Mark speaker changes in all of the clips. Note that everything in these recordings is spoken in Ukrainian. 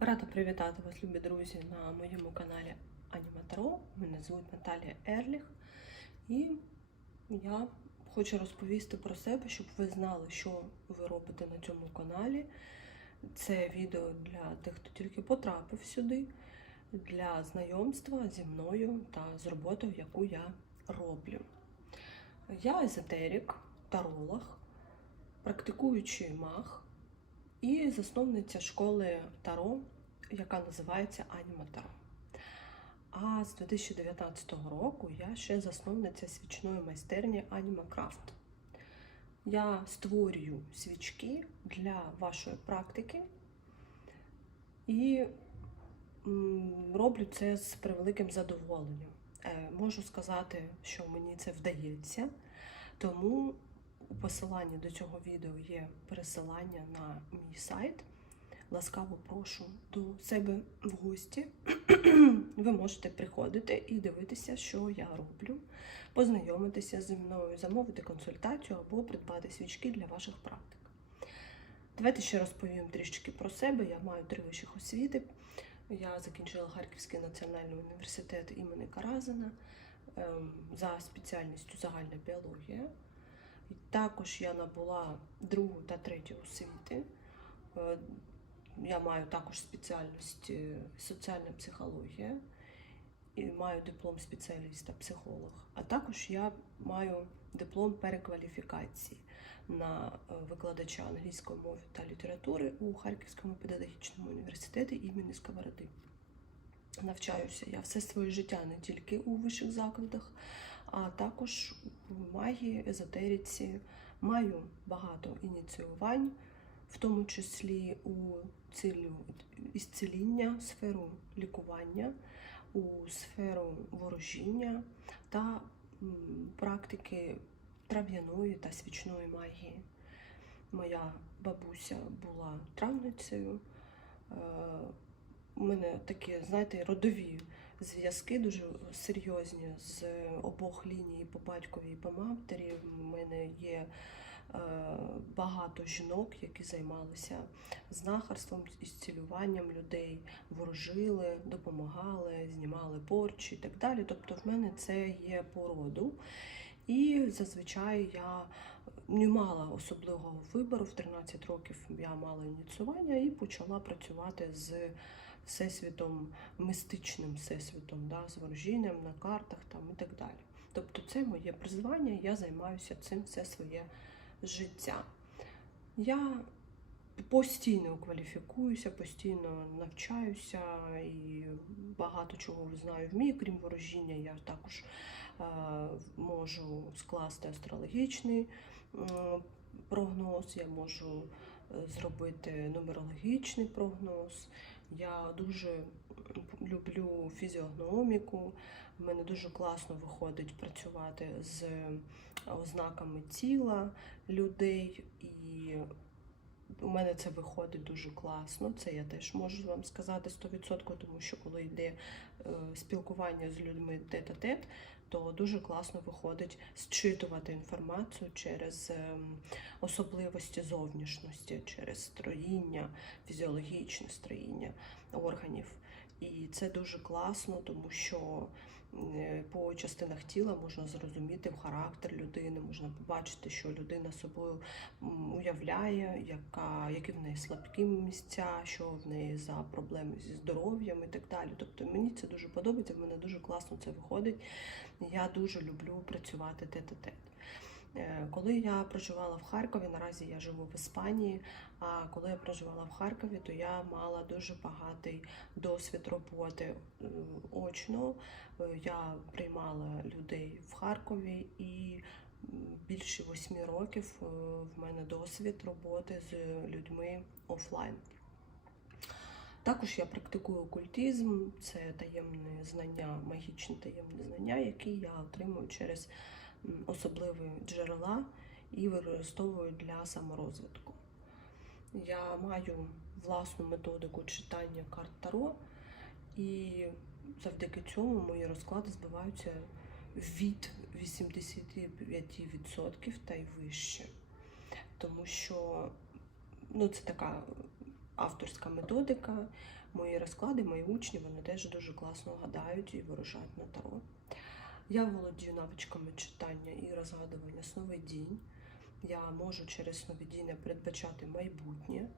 Speaker 1: Рада привітати вас, любі друзі, на моєму каналі Аніма Таро. Мене звуть Наталія Ерліх, і я хочу розповісти про себе, щоб ви знали, що ви робите на цьому каналі. Це відео для тих, хто тільки потрапив сюди, для знайомства зі мною та з роботою, яку я роблю. Я езотерик, таролог, практикуючий маг і засновниця школи Таро, яка називається Аніма Таро. А з 2019 року я ще засновниця свічної майстерні Аніма Крафт. Я створюю свічки для вашої практики і роблю це з превеликим задоволенням. Е, Можу сказати, що мені це вдається, тому у посиланні до цього відео є пересилання на мій сайт. Ласкаво прошу до себе в гості. Ви можете приходити і дивитися, що я роблю, познайомитися зі мною, замовити консультацію або придбати свічки для ваших практик. Давайте ще розповім трішки про себе. Я маю три вищих освіти. Я закінчила Харківський національний університет імені Каразина ем, за спеціальністю загальна біологія. Також я набула другу та третю освіти. Е, Я маю також спеціальність е, соціальна психологія і маю диплом спеціаліста-психолог. А також я маю диплом перекваліфікації на е, викладача англійської мови та літератури у Харківському педагогічному університеті імені Сковороди. Навчаюся я все своє життя не тільки у вищих закладах, а також в магії, езотериці. Маю багато ініціювань, в тому числі у цілю ісціління, сферу лікування, у сферу ворожіння та практики трав'яної та свічної магії. Моя бабуся була травницею. Е, У мене такі, знаєте, родові зв'язки дуже серйозні з обох ліній по батькові і по матері. У мене є е, багато жінок, які займалися знахарством, ісцілюванням людей, ворожили, допомагали, знімали порчі і так далі. Тобто в мене це є по роду. І зазвичай я не мала особливого вибору. В 13 років я мала ініціювання і почала працювати з всесвітом, мистичним всесвітом, да, з ворожінням на картах там, і так далі. Тобто це моє призвання, я займаюся цим все своє життя. Я постійно кваліфікуюся, постійно навчаюся і багато чого знаю вмію, крім ворожіння. Я також е, можу скласти астрологічний е, прогноз, я можу е, зробити нумерологічний прогноз. Я дуже люблю фізіогноміку. В мене дуже класно виходить працювати з ознаками тіла людей, і у мене це виходить дуже класно. Це я теж можу вам сказати 100%, тому що коли йде е, спілкування з людьми тет-а-тет, то дуже класно виходить зчитувати інформацію через ем, особливості зовнішності, через строїння, фізіологічне строїння органів. І це дуже класно, тому що по частинах тіла можна зрозуміти характер людини, можна побачити, що людина собою уявляє, яка, які в неї слабкі місця, що в неї за проблеми зі здоров'ям і так далі. Тобто мені це дуже подобається, в мене дуже класно це виходить. Я дуже люблю працювати тет-а-тет. Е, Коли я проживала в Харкові, наразі я живу в Іспанії. А коли я проживала в Харкові, то я мала дуже багатий досвід роботи очно. Е, Я приймала людей в Харкові і більше восьми років е, в мене досвід роботи з людьми офлайн. Також я практикую окультизм, це таємне знання, магічні таємні знання, які я отримую через особливі джерела і використовую для саморозвитку. Я маю власну методику читання карт Таро, і завдяки цьому мої розклади збиваються від 85% та й вище. Тому що ну, це така авторська методика. мої розклади, мої учні, вони теж дуже класно гадають і вирушають на таро. Я володію навичками читання і розгадування сновидінь. Я можу через сновидіння передбачати майбутнє.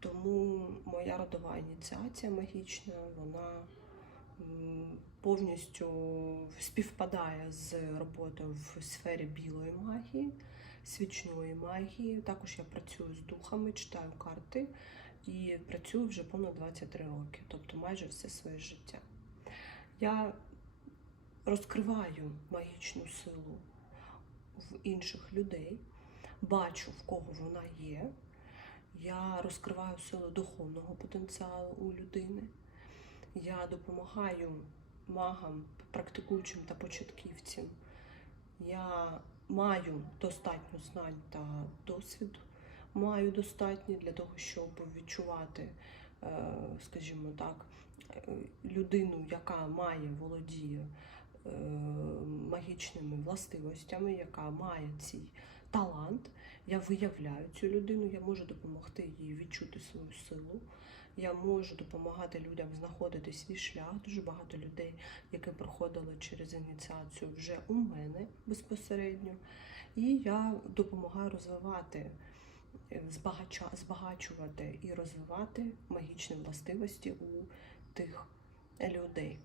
Speaker 1: Тому моя родова ініціація магічна, вона повністю співпадає з роботою в сфері білої магії, свічної магії. Також я працюю з духами, читаю карти і працюю вже понад 23 роки, тобто майже все своє життя. Я розкриваю магічну силу в інших людей, бачу, в кого вона є. Я розкриваю силу духовного потенціалу у людини. Я допомагаю магам, практикуючим та початківцям. Я маю достатньо знань та досвіду, маю достатньо для того, щоб відчувати, е, скажімо так, е, людину, яка має, володіє магічними властивостями, яка має цей талант. Я виявляю цю людину, я можу допомогти їй відчути свою силу. Я можу допомагати людям знаходити свій шлях. Дуже багато людей, які проходили через ініціацію, вже у мене безпосередньо. І я допомагаю розвивати, е, збагачувати і розвивати магічні властивості у тих людей.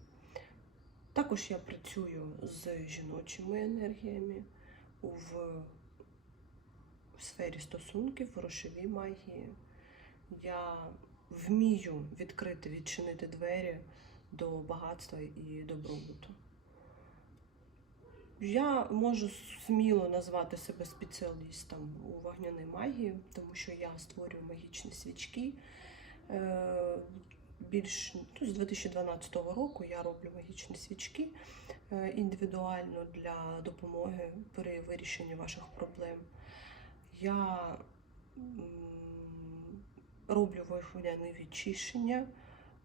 Speaker 1: Також я працюю з жіночими енергіями в сфері стосунків, грошовій магії. Я вмію відкрити, відчинити двері до багатства і добробуту. Я можу сміло назвати себе спеціалістом у вогняній магії, тому що я створюю магічні свічки. Більш ну, з 2012 року я роблю магічні свічки е, індивідуально для допомоги при вирішенні ваших проблем. Я роблю вогняне відчищення,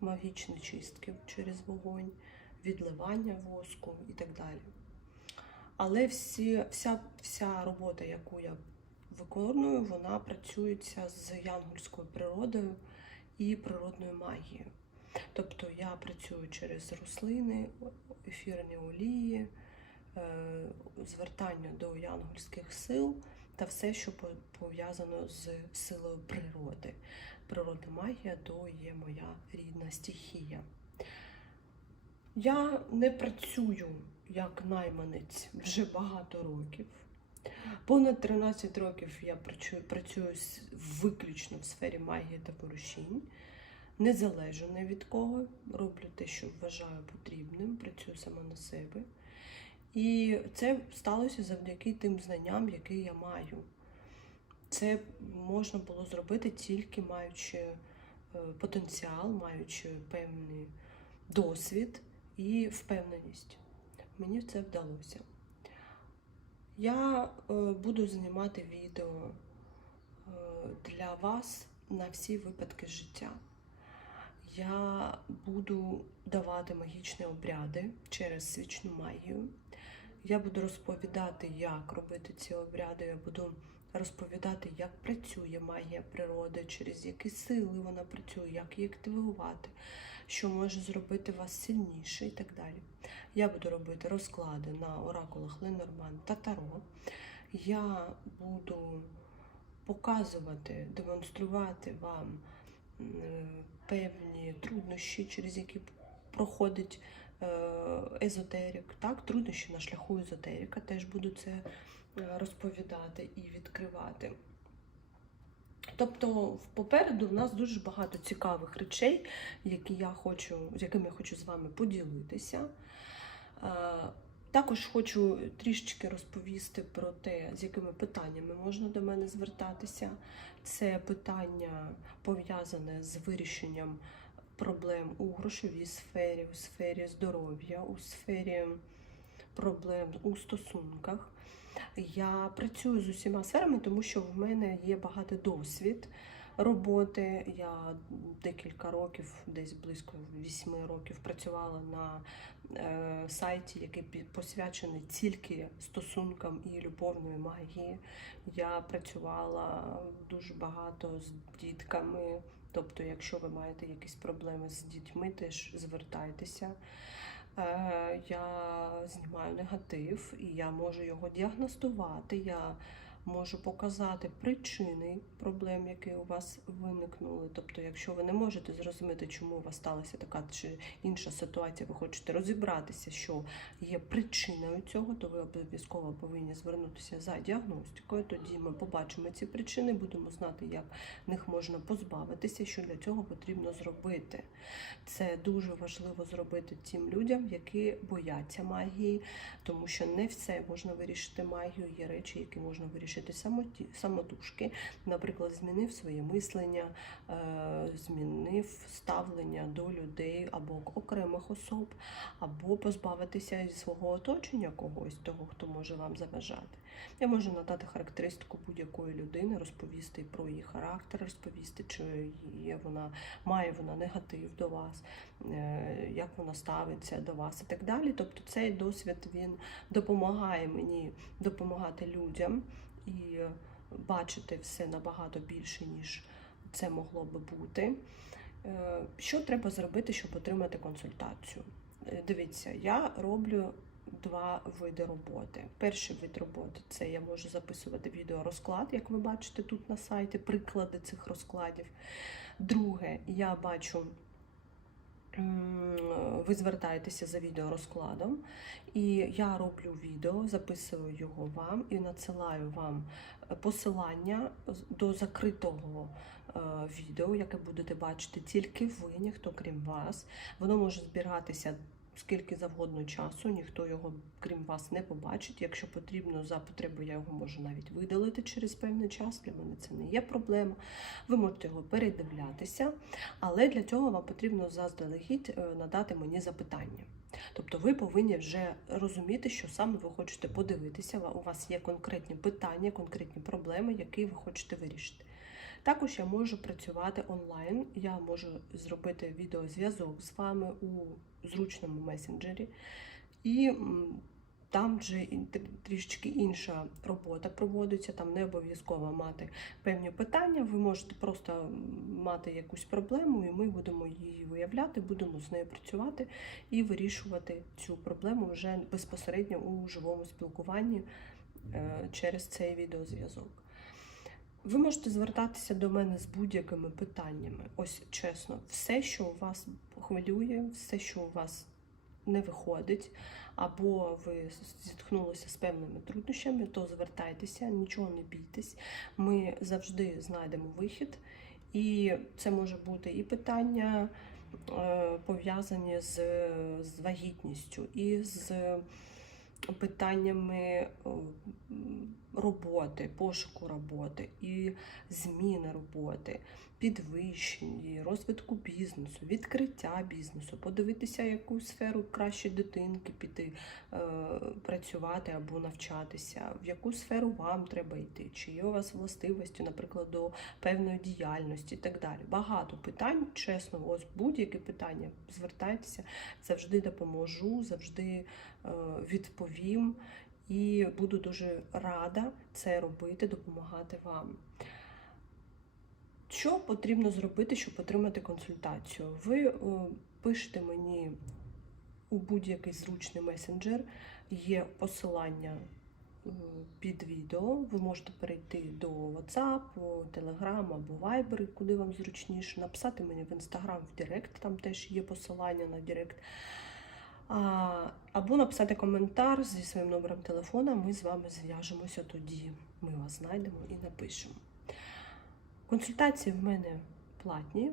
Speaker 1: магічні чистки через вогонь, відливання воску і так далі. Але всі, вся, вся робота, яку я виконую, вона працюється з янгольською природою і природною магією. Тобто я працюю через рослини, ефірні олії, е, звертання до янгольських сил та все, що пов'язано з силою природи. Природна магія то є моя рідна стихія. Я не працюю як найманець вже багато років. Понад 13 років я працюю, працюю виключно в сфері магії та порушінь. Не ні від кого, роблю те, що вважаю потрібним, працюю сама на себе. І це сталося завдяки тим знанням, які я маю. Це можна було зробити тільки маючи е, потенціал, маючи певний досвід і впевненість. Мені це вдалося. Я е, буду знімати відео е, для вас на всі випадки життя. Я буду давати магічні обряди через свічну магію. Я буду розповідати, як робити ці обряди. Я буду розповідати, як працює магія природи, через які сили вона працює, як її активувати, що може зробити вас сильніше і так далі. Я буду робити розклади на оракулах Ленорман та Таро. Я буду показувати, демонструвати вам певні труднощі, через які проходить е, езотерик. Так, труднощі на шляху езотерика теж буду це е, розповідати і відкривати. Тобто попереду в нас дуже багато цікавих речей, які я хочу, з якими я хочу з вами поділитися. Е, Також хочу трішечки розповісти про те, з якими питаннями можна до мене звертатися. Це питання пов'язане з вирішенням проблем у грошовій сфері, у сфері здоров'я, у сфері проблем у стосунках. Я працюю з усіма сферами, тому що в мене є багатий досвід роботи. Я декілька років, десь близько 8 років, працювала на е, сайті, який посвячений тільки стосункам і любовної магії. Я працювала дуже багато з дітками, Тобто, якщо ви маєте якісь проблеми з дітьми, теж звертайтеся. Е, Я знімаю негатив і я можу його діагностувати. Я можу показати причини проблем, які у вас виникнули. Тобто, якщо ви не можете зрозуміти, чому у вас сталася така чи інша ситуація, ви хочете розібратися, що є причиною цього, то ви обов'язково повинні звернутися за діагностикою. Тоді ми побачимо ці причини, будемо знати, як них можна позбавитися, що для цього потрібно зробити. Це дуже важливо зробити тим людям, які бояться магії, тому що не все можна вирішити магією. Є речі, які можна вирішити самоті, самотужки. Наприклад, змінив своє мислення, е, змінив ставлення до людей або окремих особ, або позбавитися зі свого оточення когось, того, хто може вам заважати. Я можу надати характеристику будь-якої людини, розповісти про її характер, розповісти, чи є вона має вона негатив до вас, е, як вона ставиться до вас і так далі. Тобто цей досвід він допомагає мені допомагати людям і бачити все набагато більше, ніж це могло би бути. Е, Що треба зробити, щоб отримати консультацію? Е, Дивіться, я роблю два види роботи. Перший вид роботи це я можу записувати відеорозклад, як ви бачите тут на сайті, приклади цих розкладів. Друге, я бачу. Ви звертаєтеся за відеорозкладом, і я роблю відео, записую його вам і надсилаю вам посилання до закритого е, відео, яке будете бачити тільки ви, ніхто крім вас. Воно може збиратися скільки завгодно часу, ніхто його, крім вас, не побачить. Якщо потрібно за потреби, я його можу навіть видалити через певний час. Для мене це не є проблема. Ви можете його передивлятися, але для цього вам потрібно заздалегідь е, надати мені запитання. Тобто ви повинні вже розуміти, що саме ви хочете подивитися. У вас є конкретні питання, конкретні проблеми, які ви хочете вирішити. Також я можу працювати онлайн, я можу зробити відеозв'язок з вами у зручному месенджері, і там вже трішечки інша робота проводиться, там не обов'язково мати певні питання. Ви можете просто мати якусь проблему, і ми будемо її виявляти, будемо з нею працювати і вирішувати цю проблему вже безпосередньо у живому спілкуванні е, через цей відеозв'язок. Ви можете звертатися до мене з будь-якими питаннями. Ось чесно, все, що у вас хвилює, все, що у вас не виходить, або ви зіткнулися з певними труднощами, то звертайтеся, нічого не бійтесь. Ми завжди знайдемо вихід. І це може бути і питання е, пов'язані з, з вагітністю, і з питаннями роботи, пошуку роботи, і зміни роботи, підвищення, розвитку бізнесу, відкриття бізнесу, подивитися, яку сферу краще дитинки піти е, працювати або навчатися, в яку сферу вам треба йти, чи є у вас властивості, наприклад, до певної діяльності і так далі. Багато питань, чесно, ось будь-які питання, звертайтеся, завжди допоможу, завжди е, відповім. І буду дуже рада це робити, допомагати вам. Що потрібно зробити, щоб отримати консультацію? Ви пишете мені у будь-який зручний месенджер, є посилання під відео. Ви можете перейти до WhatsApp, Telegram або Viber, куди вам зручніше, написати мені в Instagram в Директ, там теж є посилання на Директ. Або написати коментар зі своїм номером телефона, ми з вами зв'яжемося тоді. Ми вас знайдемо і напишемо. Консультації в мене платні.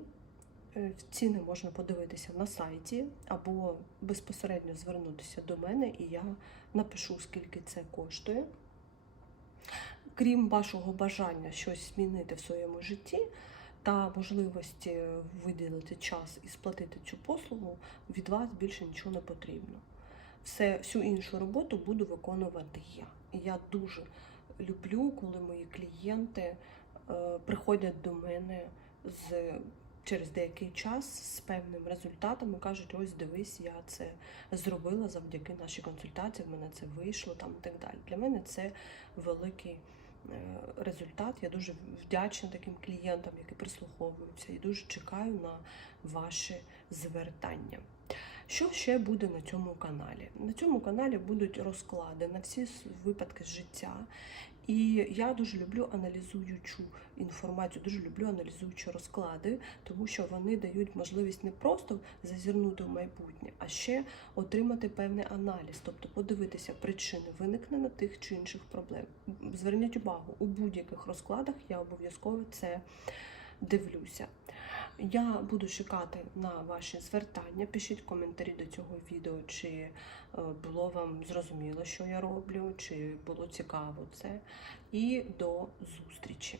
Speaker 1: Е, Ціни можна подивитися на сайті, або безпосередньо звернутися до мене, і я напишу, скільки це коштує. Крім вашого бажання щось змінити в своєму житті та можливості виділити час і сплатити цю послугу, від вас більше нічого не потрібно. Все, всю іншу роботу буду виконувати я. І я дуже люблю, коли мої клієнти е, приходять до мене з через деякий час з певним результатом і кажуть, ось дивись, я це зробила завдяки нашій консультації, в мене це вийшло там і так далі. Для мене це великий результат. Я дуже вдячна таким клієнтам, які прислуховуються, і дуже чекаю на ваші звертання. Що ще буде на цьому каналі? На цьому каналі будуть розклади на всі випадки життя. І я дуже люблю аналізуючу інформацію, дуже люблю аналізуючі розклади, тому що вони дають можливість не просто зазирнути в майбутнє, а ще отримати певний аналіз, тобто подивитися причини виникнення тих чи інших проблем. Зверніть увагу, у будь-яких розкладах я обов'язково це дивлюся. Я буду чекати на ваші звертання. Пишіть коментарі до цього відео, чи е, було вам зрозуміло, що я роблю, чи було цікаво це. І до зустрічі!